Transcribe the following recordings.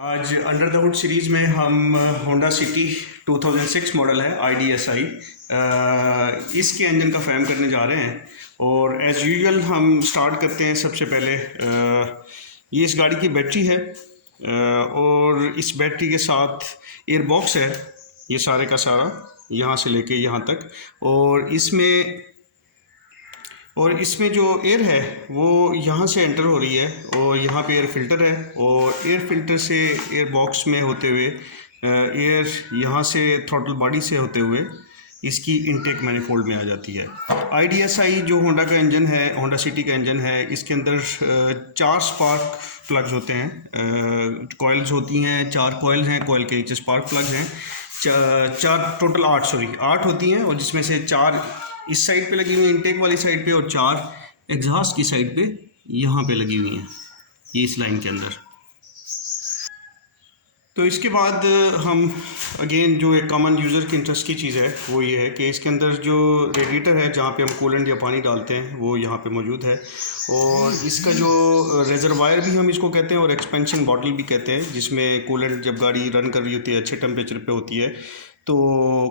आज under the hood series में हम होंडा सिटी 2006 मॉडल है IDSI इसके इंजन का फ्रेम करने जा रहे हैं। और एज़ यूजुअल हम स्टार्ट करते हैं। सबसे पहले ये इस गाड़ी की बैटरी है और इस बैटरी के साथ एयर बॉक्स है, ये सारे का सारा यहाँ से लेके यहाँ तक। और इसमें जो एयर है वो यहाँ से एंटर हो रही है और यहाँ पे एयर फिल्टर है और एयर फिल्टर से एयर बॉक्स में होते हुए एयर यहाँ से थ्रॉटल बॉडी से होते हुए इसकी इनटेक मैनिफोल्ड में आ जाती है। IDSI जो होंडा का इंजन है, होंडा सिटी का इंजन है, इसके अंदर 4 स्पार्क प्लग्स होते हैं, कॉइल्स होती हैं, 4 कॉइल्स हैं, कॉइल के नीचे स्पार्क प्लग्स हैं, 4 टोटल 8 होती हैं और जिसमें से 4 इस साइड पे लगी हुई है इनटेक वाली साइड पे और 4 एग्जॉस्ट की साइड पे यहाँ पे लगी हुई हैं, ये इस लाइन के अंदर। तो इसके बाद हम अगेन जो एक कॉमन यूज़र के इंटरेस्ट की चीज़ है वो ये है कि इसके अंदर जो रेडिएटर है जहाँ पे हम कूलेंट या पानी डालते हैं वो यहाँ पे मौजूद है। और इसका जो रेजरवायर भी हम इसको कहते हैं और एक्सपेंशन बॉटल भी कहते हैं, जिसमें कूलेंट जब गाड़ी रन कर रही होती है, अच्छे टेम्परेचर पे होती है, तो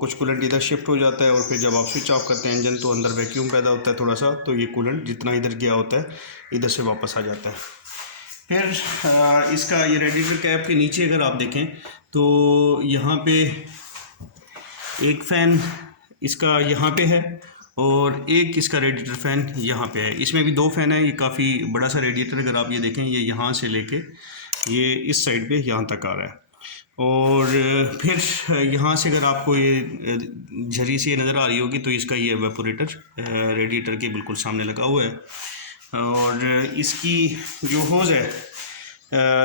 कुछ कूलेंट इधर शिफ्ट हो जाता है और फिर जब आप स्विच ऑफ करते हैं इंजन तो अंदर वैक्यूम पैदा होता है थोड़ा सा, तो ये कूलेंट जितना इधर गया होता है इधर से वापस आ जाता है। फिर इसका ये रेडिएटर कैप के नीचे अगर आप देखें तो यहाँ पे एक फ़ैन इसका यहाँ पे है और एक इसका रेडिएटर फ़ैन यहाँ पे है। इसमें भी 2 फ़ैन है। ये काफ़ी बड़ा सा रेडिएटर, अगर आप ये देखें ये यहाँ से लेके ये इस साइड पे यहाँ तक आ रहा है। और फिर यहाँ से अगर आपको ये झरी सी नज़र आ रही होगी तो इसका ये एवेपोरेटर रेडिएटर के बिल्कुल सामने लगा हुआ है। और इसकी जो होज़ है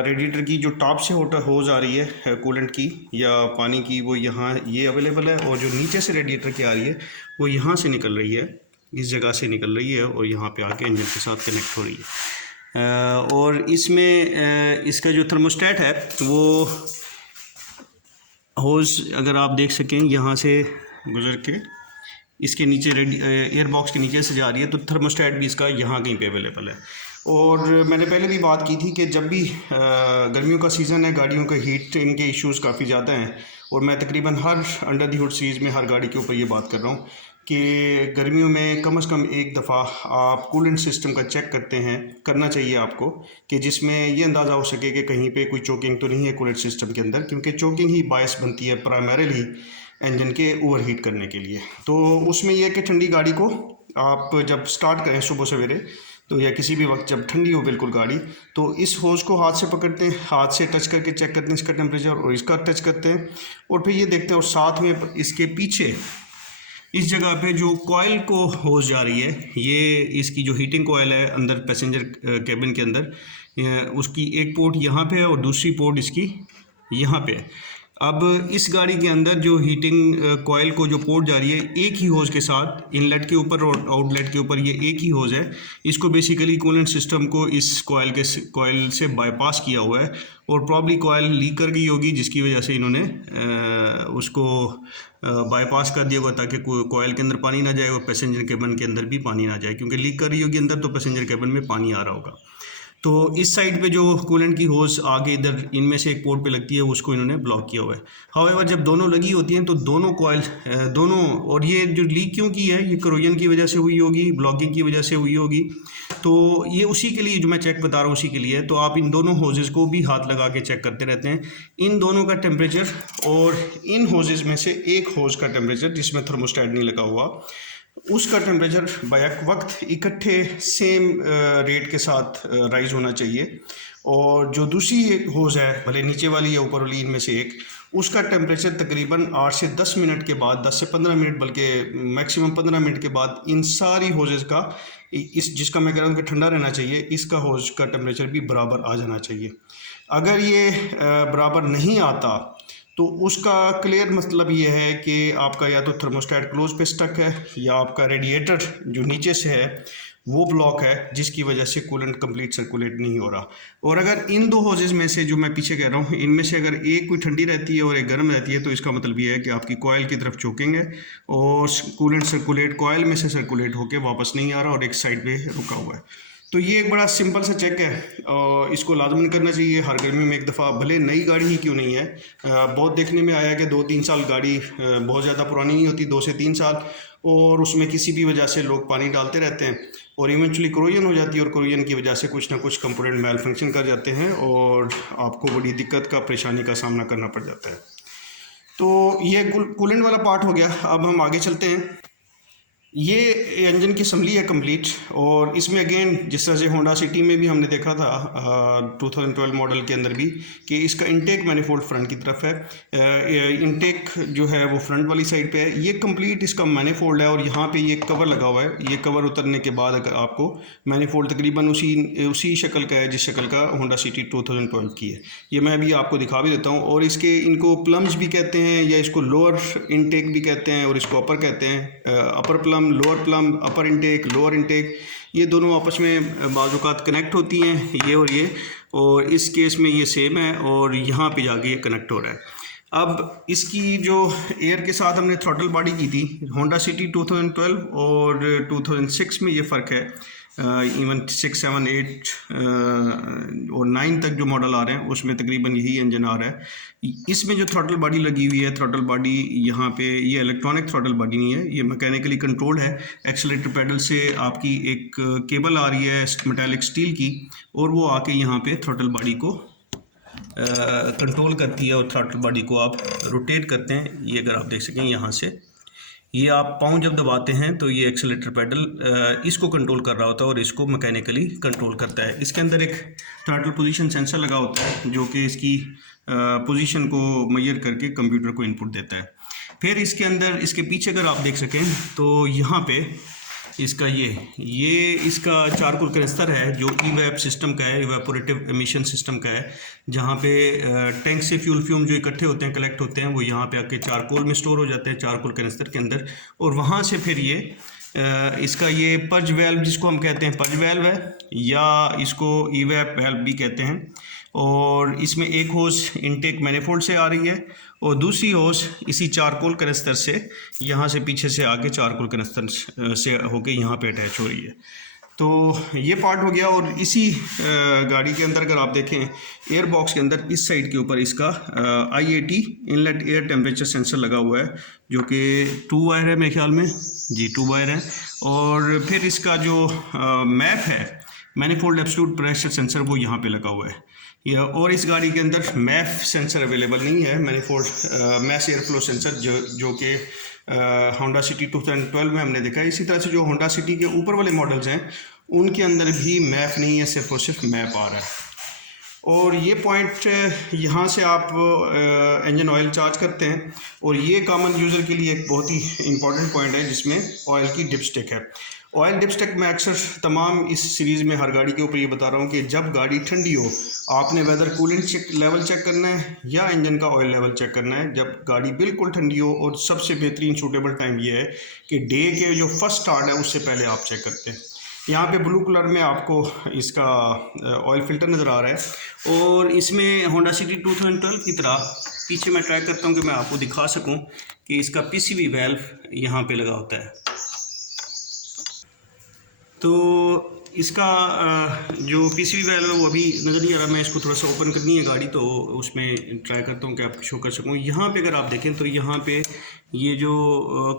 रेडिएटर की, जो टॉप से होज़ आ रही है कूलेंट की या पानी की, वो यहाँ ये अवेलेबल है। और जो नीचे से रेडिएटर की आ रही है वो यहाँ से निकल रही है, इस जगह से निकल रही है और यहाँ पे आके इंजन के साथ कनेक्ट हो रही है। और इसमें इसका जो थर्मोस्टेट है वो होज़ अगर आप देख सकें यहाँ से गुज़र के इसके नीचे एयर बॉक्स के नीचे से जा रही है, तो थर्मोस्टेट भी इसका यहाँ कहीं पे अवेलेबल है। और मैंने पहले भी बात की थी कि जब भी गर्मियों का सीज़न है, गाड़ियों के हीटिंग के इश्यूज़ काफ़ी ज़्यादा हैं और मैं तकरीबन her under the hood series में हर गाड़ी के ऊपर ये बात कर रहा हूँ कि गर्मियों में कम से कम एक दफ़ा आप कूलेंट सिस्टम का चेक करना चाहिए आपको, कि जिसमें ये अंदाज़ा हो सके कि कहीं पे कोई चोकिंग तो नहीं है कूलेंट सिस्टम के अंदर, क्योंकि चोकिंग ही बायस बनती है प्राइमरीली इंजन के ओवरहीट करने के लिए। तो उसमें यह है कि ठंडी गाड़ी को आप जब स्टार्ट करें सुबह सवेरे तो या किसी भी वक्त जब ठंडी हो बिल्कुल गाड़ी, तो इस होज़ को हाथ से पकड़ते हैं, हाथ से टच करके चेक करते हैं इसका टेम्परेचर और इसका टच करते हैं और फिर ये देखते हैं। और साथ में इसके पीछे इस जगह पे जो कॉइल को होज़ जा रही है, ये इसकी जो हीटिंग कॉइल है अंदर पैसेंजर कैबिन के अंदर, उसकी एक पोर्ट यहाँ पे है और दूसरी पोर्ट इसकी यहाँ पे है। अब इस गाड़ी के अंदर जो हीटिंग कॉइल को जो पोर्ट जा रही है एक ही होज़ के साथ, इनलेट के ऊपर और आउटलेट के ऊपर ये एक ही होज़ है। इसको बेसिकली कूलेंट सिस्टम को इस कॉइल से बाईपास किया हुआ है और प्रॉब्ली कॉइल लीक कर गई होगी, जिसकी वजह से इन्होंने उसको बाईपास कर दिया होगा ताकि कॉइल के अंदर पानी ना जाए और पैसेंजर केबिन के अंदर भी पानी ना जाए, क्योंकि लीक कर रही होगी अंदर तो पैसेंजर केबिन में पानी आ रहा होगा। तो इस साइड पे जो कूलेंट की होज़ आगे इधर इनमें से एक पोर्ट पे लगती है उसको इन्होंने ब्लॉक किया हुआ है। हाउएवर जब दोनों लगी होती हैं तो दोनों कॉइल और ये जो लीक क्यों की है, ये करोजन की वजह से हुई होगी, ब्लॉकिंग की वजह से हुई होगी। तो ये उसी के लिए जो मैं चेक बता रहा हूँ उसी के लिए। तो आप इन दोनों होजेज़ को भी हाथ लगा के चेक करते रहते हैं, इन दोनों का टेम्परेचर और इन होजेज़ में से एक होज़ का टेम्परेचर जिसमें थर्मोस्टेट नहीं लगा हुआ उसका टेम्परेचर बैक वक्त इकट्ठे सेम रेट के साथ राइज़ होना चाहिए। और जो दूसरी होज़ है, भले नीचे वाली या ऊपर वाली, इनमें से एक, उसका टेम्परेचर तकरीबन 8 से 10 मिनट के बाद, 10 से 15 मिनट, बल्कि मैक्सिमम 15 मिनट के बाद इन सारी होज़ेज़ का, इस जिसका मैं कह रहा हूँ कि ठंडा रहना चाहिए, इसका होज़ का टेम्परेचर भी बराबर आ जाना चाहिए। अगर ये बराबर नहीं आता तो उसका क्लियर मतलब ये है कि आपका या तो थर्मोस्टेट क्लोज पे स्टक है या आपका रेडिएटर जो नीचे से है वो ब्लॉक है, जिसकी वजह से कूलेंट कंप्लीट सर्कुलेट नहीं हो रहा। और अगर इन 2 होजेज़ में से जो मैं पीछे कह रहा हूँ, इनमें से अगर एक कोई ठंडी रहती है और एक गर्म रहती है तो इसका मतलब ये है कि आपकी कॉइल की तरफ चोकिंग है और कूलेंट सर्कुलेट कॉइल में से सर्कुलेट होकर वापस नहीं आ रहा और एक साइड पे रुका हुआ है। तो ये एक बड़ा सिंपल सा चेक है और इसको लाजमन करना चाहिए हर गर्मी में एक दफ़ा, भले नई गाड़ी ही क्यों नहीं है। बहुत देखने में आया कि 2-3 साल गाड़ी बहुत ज़्यादा पुरानी नहीं होती, 2 से 3 साल, और उसमें किसी भी वजह से लोग पानी डालते रहते हैं और इवेंचुअली करोजन हो जाती है और करोजन की वजह से कुछ ना कुछ कंपोनेंट मैल फंक्शन कर जाते हैं और आपको बड़ी दिक्कत का, परेशानी का सामना करना पड़ जाता है। तो ये कूलेंट वाला पार्ट हो गया। अब हम आगे चलते हैं। ये इंजन की असम्बली है कंप्लीट, और इसमें अगेन जिस तरह से होंडा सिटी में भी हमने देखा था 2012 मॉडल के अंदर भी कि इसका इंटेक मैनिफोल्ड फ्रंट की तरफ है। इंटेक जो है वो फ्रंट वाली साइड पे है। ये कंप्लीट इसका मैनिफोल्ड है और यहाँ पे ये कवर लगा हुआ है। ये कवर उतरने के बाद अगर आपको मैनिफोल्ड तकरीबन उसी शक्ल का है जिस शक्ल का होंडा सिटी 2012 की है। ये मैं अभी आपको दिखा भी देता हूँ। और इसके इनको प्लम्स भी कहते हैं या इसको लोअर इंटेक भी कहते हैं और इसको अपर कहते हैं। अपर प्लम, लोअर प्लम, अपर इंटेक, लोअर इंटेक, ये दोनों आपस में बाज़-औक़ात कनेक्ट होती हैं, ये और इस केस में ये सेम है और यहाँ पे जाके ये कनेक्ट हो रहा है। अब इसकी जो एयर के साथ हमने थ्रॉटल बॉडी की थी होंडा सिटी 2012 और 2006 में ये फ़र्क है। इवन 6, 7, 8 और 9 तक जो मॉडल आ रहे हैं उसमें तकरीबन यही इंजन आ रहा है। इसमें जो थ्रॉटल बॉडी लगी हुई है, थ्रॉटल बॉडी यहाँ पे, ये इलेक्ट्रॉनिक थ्रॉटल बॉडी नहीं है, ये मैकेनिकली कंट्रोल्ड है। एक्सेलेरेटर पैडल से आपकी एक केबल आ रही है मेटालिक स्टील की और वो आके यहाँ पे थ्रॉटल बॉडी को कंट्रोल करती है और थ्रॉटल बॉडी को आप रोटेट करते हैं। ये अगर आप देख सकें यहाँ से, ये आप पाँव जब दबाते हैं तो ये एक्सेलेरेटर पैडल इसको कंट्रोल कर रहा होता है और इसको मैकेनिकली कंट्रोल करता है। इसके अंदर एक थ्रॉटल पोजीशन सेंसर लगा होता है जो कि इसकी पोजीशन को मेजर करके कंप्यूटर को इनपुट देता है। फिर इसके अंदर, इसके पीछे अगर आप देख सकें तो यहाँ पे इसका ये इसका चारकोल कैनिस्टर है जो ईवैप सिस्टम का है, इवेपोरेटिव एमिशन सिस्टम का है, जहाँ पे टैंक से फ्यूल फ्यूम जो इकट्ठे होते हैं, कलेक्ट होते हैं, वो यहाँ पे आके चारकोल में स्टोर हो जाते हैं, चारकोल कैनिस्टर के अंदर। और वहाँ से फिर ये इसका ये पर्ज वेल्व जिसको हम कहते हैं पर्ज वेल्व है या इसको ईवैप वेल्व भी कहते हैं। और इसमें एक होस इनटेक मैनिफोल्ड से आ रही है और दूसरी होस इसी चारकोल कैनिस्टर से यहाँ से पीछे से आके चारकोल कैनिस्टर से होके यहाँ पे अटैच हो रही है। तो ये पार्ट हो गया। और इसी गाड़ी के अंदर अगर आप देखें एयर बॉक्स के अंदर इस साइड के ऊपर इसका IAT inlet air temperature sensor लगा हुआ है जो कि 2 वायर है मेरे ख्याल में, जी 2 वायर है। और फिर इसका जो मैप है, मैनिफोल्ड एब्सोल्यूट प्रेशर सेंसर, वो यहाँ पे लगा हुआ है। और इस गाड़ी के अंदर मैफ सेंसर अवेलेबल नहीं है, manifold mass air flow sensor जो कि होंडा सिटी 2012 में हमने देखा है। इसी तरह से जो होंडा सिटी के ऊपर वाले मॉडल्स हैं उनके अंदर भी मैफ नहीं है, सिर्फ और सिर्फ मैप आ रहा है। और ये पॉइंट यहाँ से आप इंजन ऑयल चार्ज करते हैं और ये कॉमन यूज़र के लिए एक बहुत ही इंपॉर्टेंट पॉइंट है जिसमें ऑयल की डिपस्टिक है। ऑयल डिपस्टिक मैं अक्सर तमाम इस सीरीज़ में हर गाड़ी के ऊपर ये बता रहा हूँ कि जब गाड़ी ठंडी हो आपने वेदर कूलेंट लेवल चेक करना है या इंजन का ऑयल लेवल चेक करना है। जब गाड़ी बिल्कुल ठंडी हो, और सबसे बेहतरीन सूटेबल टाइम ये है कि डे के जो फर्स्ट स्टार्ट है उससे पहले आप चेक करते हैं। यहाँ पे ब्लू कलर में आपको इसका ऑयल फिल्टर नज़र आ रहा है और इसमें होंडा सिटी 2012 की तरह पीछे मैं ट्राई करता हूँ कि मैं आपको दिखा सकूँ कि इसका PCV वेल्व यहाँ पे लगा होता है। तो इसका जो PCV वेल्व है वो अभी नज़र नहीं आ रहा, मैं इसको थोड़ा सा ओपन करनी है गाड़ी तो उसमें ट्राई करता हूँ कि आपको शो कर सकूँ। यहाँ पे अगर आप देखें तो यहाँ पे ये जो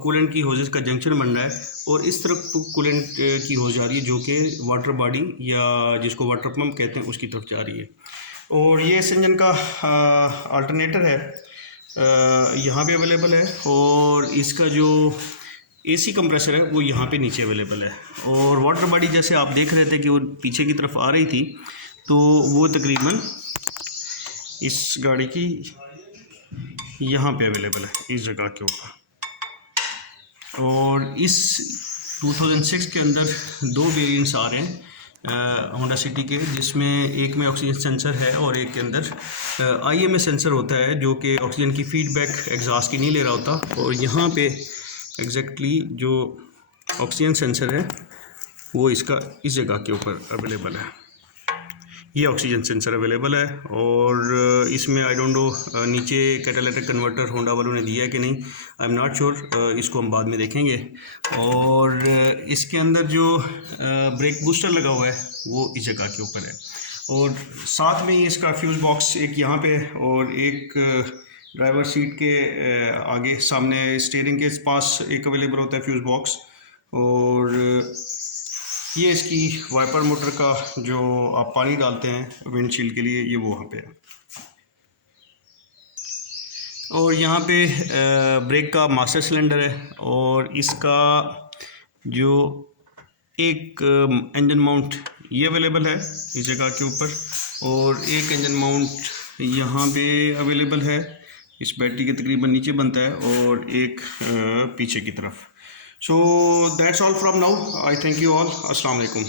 कूलेंट की होजेस का जंक्शन बन रहा है और इस तरफ कूलेंट की होज जा रही है जो कि वाटर बॉडी या जिसको वाटर पम्प कहते हैं उसकी तरफ जा रही है। और ये इस इंजन का अल्टरनेटर है, यहाँ पे अवेलेबल है। और इसका जो AC कंप्रेसर है वो यहाँ पे नीचे अवेलेबल है। और वाटर बॉडी जैसे आप देख रहे थे कि वो पीछे की तरफ आ रही थी, तो वो तकरीबन इस गाड़ी की यहाँ पे अवेलेबल है इस जगह के ऊपर। और इस 2006 के अंदर 2 वेरिएंट्स आ रहे हैं होंडा सिटी के, जिसमें एक में ऑक्सीजन सेंसर है और एक के अंदर IMS सेंसर होता है जो कि ऑक्सीजन की फीडबैक एग्जॉस्ट की नहीं ले रहा होता। और यहाँ पे एग्जैक्टली जो ऑक्सीजन सेंसर है वो इसका इस जगह के ऊपर अवेलेबल है। ये ऑक्सीजन सेंसर अवेलेबल है और इसमें आई डोंट नो नीचे कैटालिटिक कन्वर्टर होंडा वालों ने दिया है कि नहीं, आई एम नॉट श्योर, इसको हम बाद में देखेंगे। और इसके अंदर जो ब्रेक बूस्टर लगा हुआ है वो इस जगह के ऊपर है और साथ में ही इसका फ्यूज़ बॉक्स एक यहाँ पे और एक ड्राइवर सीट के आगे सामने स्टीयरिंग के पास एक अवेलेबल होता है फ्यूज़ बॉक्स। और ये इसकी वाइपर मोटर का जो आप पानी डालते हैं विंडशील्ड के लिए, ये वो वहाँ पे है। और यहाँ पे ब्रेक का मास्टर सिलेंडर है और इसका जो एक इंजन माउंट ये अवेलेबल है इस जगह के ऊपर और एक इंजन माउंट यहाँ पे अवेलेबल है, इस बैटरी के तकरीबन नीचे बनता है और एक पीछे की तरफ। So that's all from now, I thank you all, अस्सलाम वालेकुम।